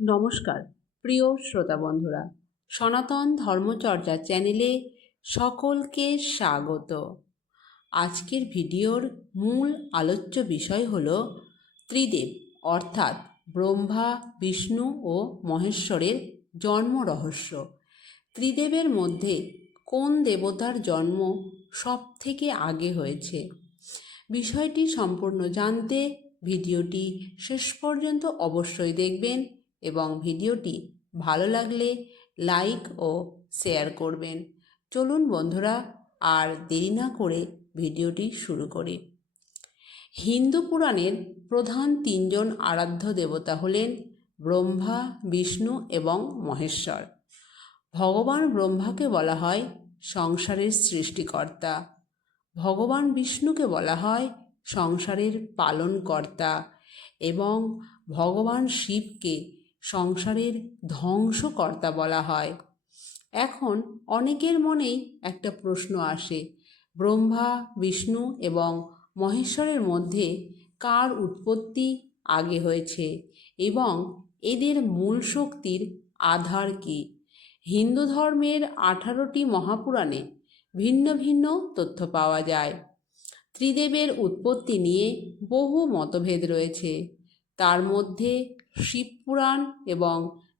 নমস্কার প্রিয় শ্রোতা বন্ধুরা, সনাতন ধর্মচর্চা চ্যানেলে সকলকে স্বাগত। আজকের ভিডিওর মূল আলোচ্য বিষয় হল ত্রিদেব অর্থাৎ ব্রহ্মা, বিষ্ণু ও মহেশ্বরের জন্ম রহস্য। ত্রিদেবের মধ্যে কোন দেবতার জন্ম সব থেকে আগে হয়েছে? বিষয়টি সম্পূর্ণ জানতে ভিডিওটি শেষ পর্যন্ত অবশ্যই দেখবেন এবং ভিডিওটি ভালো লাগলে লাইক ও শেয়ার করবেন। চলুন বন্ধুরা, আর দেরি না করে ভিডিওটি শুরু করি। হিন্দু পুরাণের প্রধান তিনজন আরাধ্য দেবতা হলেন ব্রহ্মা, বিষ্ণু এবং মহেশ্বর। ভগবান ব্রহ্মাকে বলা হয় সংসারের সৃষ্টিকর্তা, ভগবান বিষ্ণুকে বলা হয় সংসারের পালনকর্তা এবং ভগবান শিবকে সংসারের ধ্বংসকর্তা বলা হয়। এখন অনেকের মনেই একটা প্রশ্ন আসে, ব্রহ্মা, বিষ্ণু এবং মহেশ্বরের মধ্যে কার উৎপত্তি আগে হয়েছে এবং এদের মূল শক্তির আধার কী? হিন্দু ধর্মের 18টি মহাপুরাণে ভিন্ন ভিন্ন তথ্য পাওয়া যায়। ত্রিদেবের উৎপত্তি নিয়ে বহু মতভেদ রয়েছে। তার মধ্যে শিবপুরাণ এবং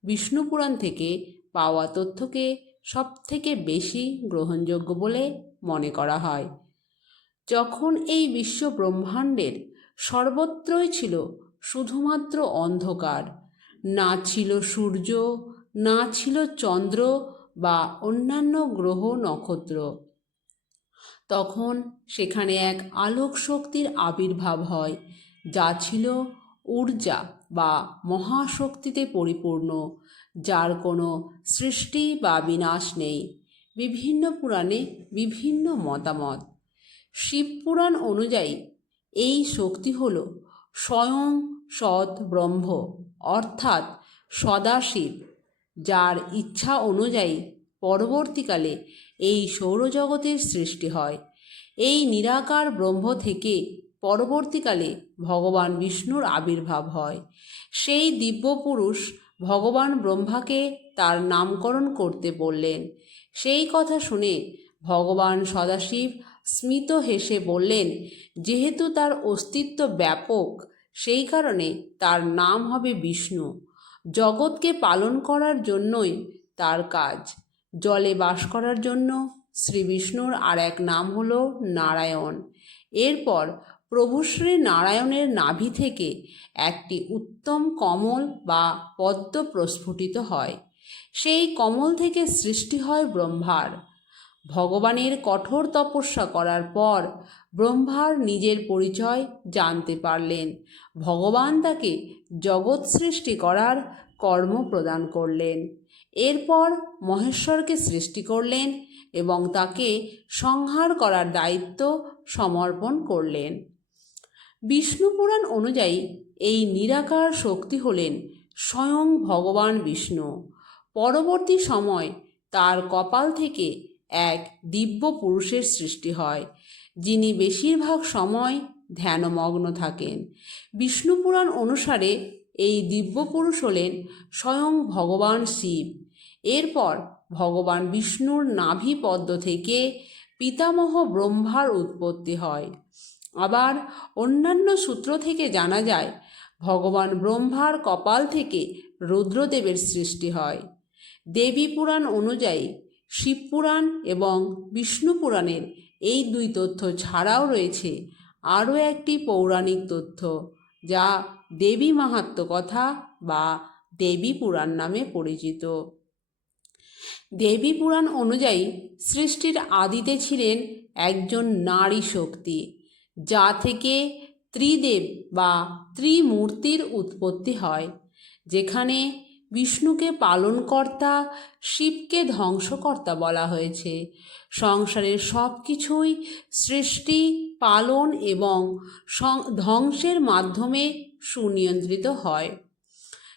বিষ্ণু পুরাণ থেকে পাওয়া তথ্যকে সবথেকে বেশি গ্রহণযোগ্য বলে মনে করা হয়। যখন এই বিশ্ব ব্রহ্মাণ্ডের সর্বত্রই ছিল শুধুমাত্র অন্ধকার, না ছিল সূর্য, না ছিল চন্দ্র বা অন্যান্য গ্রহ নক্ষত্র, তখন সেখানে এক আলোক শক্তির আবির্ভাব হয়, যা ছিল ঊর্জা বা মহাশক্তিতে পরিপূর্ণ, যার কোনো সৃষ্টি বা বিনাশ নেই। বিভিন্ন পুরাণে বিভিন্ন মতামত। শিবপুরাণ অনুযায়ী এই শক্তি হল স্বয়ং সৎ ব্রহ্ম অর্থাৎ সদাশিব, যার ইচ্ছা অনুযায়ী পরবর্তীকালে এই সৌরজগতের সৃষ্টি হয়। এই নিরাকার ব্রহ্ম থেকে পরবর্তীকালে ভগবান বিষ্ণুর আবির্ভাব হয়। সেই দিব্যপুরুষ ভগবান ব্রহ্মাকে তার নামকরণ করতে বললেন। সেই কথা শুনে ভগবান সদাশিব স্মিত হেসে বললেন, যেহেতু তার অস্তিত্ব ব্যাপক, সেই কারণে তার নাম হবে বিষ্ণু। জগৎকে পালন করার জন্যই তার কাজ। জলে বাস করার জন্য শ্রী বিষ্ণুর আর এক নাম হল নারায়ণ। এরপর প্রভু শ্রী নারায়ণের নাভি থেকে একটি উত্তম কমল বা পদ্ম প্রস্ফুটিত হয়। সেই কমল থেকে সৃষ্টি হয় ব্রহ্মার। ভগবানের কঠোর তপস্যা করার পর ব্রহ্মার নিজের পরিচয় জানতে পারলেন। ভগবান তাকে জগৎ সৃষ্টি করার কর্ম প্রদান করলেন। এরপর মহেশ্বরকে সৃষ্টি করলেন এবং তাকে সংহার করার দায়িত্ব সমর্পণ করলেন। বিষ্ণু পুরাণ অনুযায়ী এই নিরাকার শক্তি হলেন স্বয়ং ভগবান বিষ্ণু। পরবর্তী সময় তার কপাল থেকে এক দিব্য পুরুষের সৃষ্টি হয়, যিনি বেশিরভাগ সময় ধ্যানমগ্ন থাকেন। বিষ্ণু পুরাণ অনুসারে এই দিব্য পুরুষ হলেন স্বয়ং ভগবান শিব। এরপর ভগবান বিষ্ণুর নাভি পদ্ম থেকে পিতামহ ব্রহ্মার উৎপত্তি হয়। আবার অন্যান্য সূত্র থেকে জানা যায় ভগবান ব্রহ্মার কপাল থেকে রুদ্রদেবের সৃষ্টি হয়। দেবী পুরাণ অনুযায়ী শিবপুরাণ এবং বিষ্ণু পুরাণের এই দুই তথ্য ছাড়াও রয়েছে আরও একটি পৌরাণিক তথ্য, যা দেবী মাহাত্ম্য কথা বা দেবী পুরাণ নামে পরিচিত। দেবী পুরাণ অনুযায়ী সৃষ্টির আদিতে ছিলেন একজন নারী শক্তি, যা থেকে ত্রিদেব বা ত্রিমূর্তির উৎপত্তি হয়। যেখানে বিষ্ণুকে পালনকর্তা, শিবকে ধ্বংসকর্তা বলা হয়েছে। সংসারের সব কিছুই সৃষ্টি, পালন এবং ধ্বংসের মাধ্যমে সুনিয়ন্ত্রিত হয়।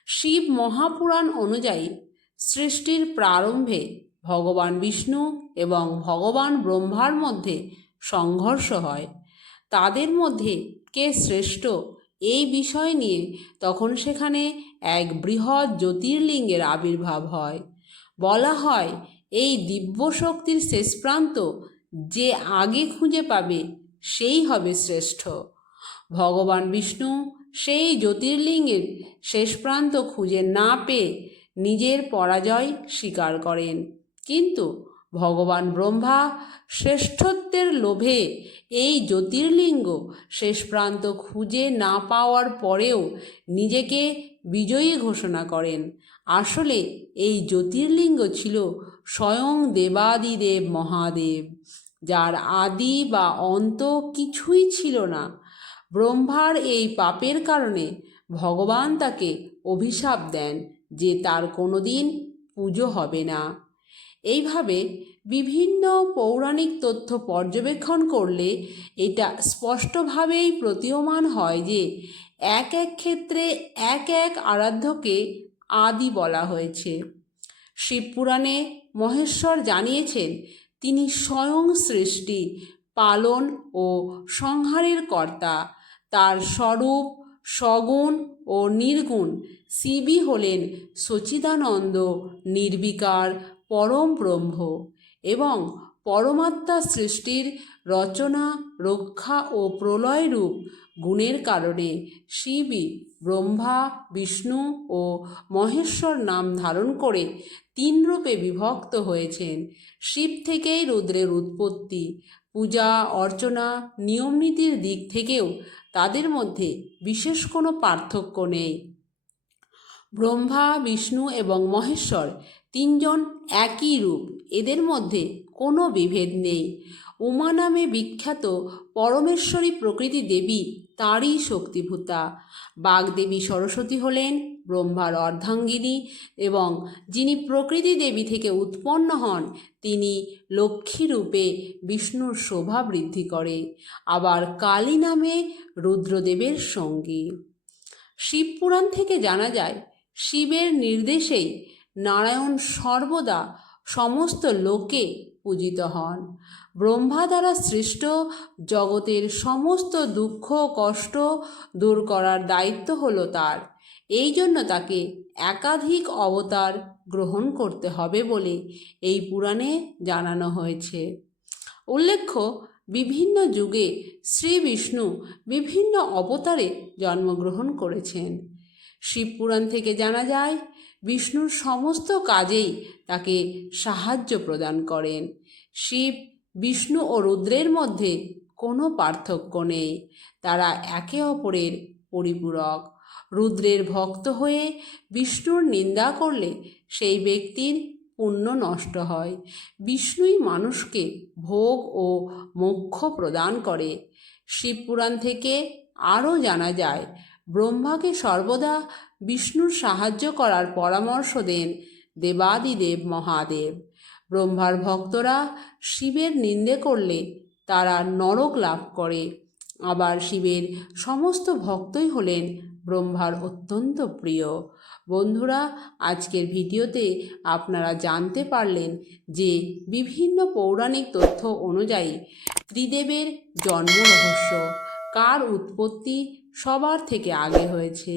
শিব মহাপুরাণ অনুযায়ী সৃষ্টির প্রারম্ভে ভগবান বিষ্ণু এবং ভগবান ব্রহ্মার মধ্যে সংঘর্ষ হয়। তাদের মধ্যে কে শ্রেষ্ঠ এই বিষয় নিয়ে তখন সেখানে এক বৃহৎ জ্যোতির্লিঙ্গের আবির্ভাব হয়। বলা হয় এই দিব্য শক্তির শেষ প্রান্ত যে আগে খুঁজে পাবে সেই হবে শ্রেষ্ঠ। ভগবান বিষ্ণু সেই জ্যোতির্লিঙ্গের শেষ প্রান্ত খুঁজে না পেয়ে নিজের পরাজয় স্বীকার করেন, কিন্তু ভগবান ব্রহ্মা শ্রেষ্ঠত্বের লোভে এই জ্যোতির্লিঙ্গ শেষ প্রান্ত খুঁজে না পাওয়ার পরেও নিজেকে বিজয়ী ঘোষণা করেন। আসলে এই জ্যোতির্লিঙ্গ ছিল স্বয়ং দেবাদিদেব মহাদেব, যার আদি বা অন্ত কিছুই ছিল না। ব্রহ্মার এই পাপের কারণে ভগবান তাকে অভিশাপ দেন যে তার কোনোদিন পুজো হবে না। এইভাবে বিভিন্ন পৌরাণিক তথ্য পর্যবেক্ষণ করলে এটা স্পষ্টভাবেই প্রতীয়মান হয় যে এক এক ক্ষেত্রে এক এক আরাধ্যকে আদি বলা হয়েছে। শিবপুরাণে মহেশ্বর জানিয়েছেন তিনি স্বয়ং সৃষ্টি, পালন ও সংহারের কর্তা। তার স্বরূপ সগুণ ও নির্গুণ। শিবই হলেন সচিদানন্দ, নির্বিকার পরম ব্রহ্ম এবং পরমাত্মা। সৃষ্টির রচনা, রক্ষা ও প্রলয় রূপ গুণের কারণে শিবই ব্রহ্মা, বিষ্ণু ও মহেশ্বর নাম ধারণ করে তিন রূপে বিভক্ত হয়েছেন। শিব থেকেই রুদ্রের উৎপত্তি। পূজা অর্চনা, নিয়মনীতির দিক থেকেও তাদের মধ্যে বিশেষ কোনো পার্থক্য নেই। ব্রহ্মা, বিষ্ণু এবং মহেশ্বর তিনজন একই রূপ, এদের মধ্যে কোনো বিভেদ নেই। উমা নামে বিখ্যাত পরমেশ্বরী প্রকৃতি দেবী তাঁরই শক্তিভূতা। বাগদেবী সরস্বতী হলেন ব্রহ্মার অর্ধাঙ্গিনী এবং যিনি প্রকৃতি দেবী থেকে উৎপন্ন হন তিনি লক্ষ্মী রূপে বিষ্ণুর শোভা বৃদ্ধি করে। আবার কালী নামে রুদ্রদেবের সঙ্গী। শিবপুরাণ থেকে জানা যায় শিবের নির্দেশেই নারায়ণ সর্বদা সমস্ত লোকে পূজিত হন। ব্রহ্মা দ্বারা সৃষ্ট জগতের সমস্ত দুঃখ কষ্ট দূর করার দায়িত্ব হলো তার। এই জন্য তাকে একাধিক অবতার গ্রহণ করতে হবে বলে এই পুরাণে জানানো হয়েছে। উল্লেখ্য, বিভিন্ন যুগে শ্রী বিষ্ণু বিভিন্ন অবতারে জন্মগ্রহণ করেছেন। শিবপুরাণ থেকে জানা যায় বিষ্ণুর সমস্ত কাজেই তাকে সাহায্য প্রদান করেন। শিব, বিষ্ণু ও রুদ্রের মধ্যে কোনো পার্থক্য নেই, তারা একে অপরের পরিপূরক। রুদ্রের ভক্ত হয়ে বিষ্ণুর নিন্দা করলে সেই ব্যক্তির পুণ্য নষ্ট হয়। বিষ্ণুই মানুষকে ভোগ ও মোক্ষ প্রদান করে। শিবপুরাণ থেকে আরও জানা যায় ব্রহ্মাকে সর্বদা বিষ্ণুর সাহায্য করার পরামর্শ দেন দেবাদিদেব মহাদেব। ব্রহ্মার ভক্তরা শিবের নিন্দে করলে তারা নরক লাভ করে। আবার শিবের সমস্ত ভক্তই হলেন ব্রহ্মার অত্যন্ত প্রিয়। বন্ধুরা, আজকের ভিডিওতে আপনারা জানতে পারলেন যে বিভিন্ন পৌরাণিক তথ্য অনুযায়ী ত্রিদেবের জন্ম রহস্য, কার উৎপত্তি সবার থেকে আগে হয়েছে।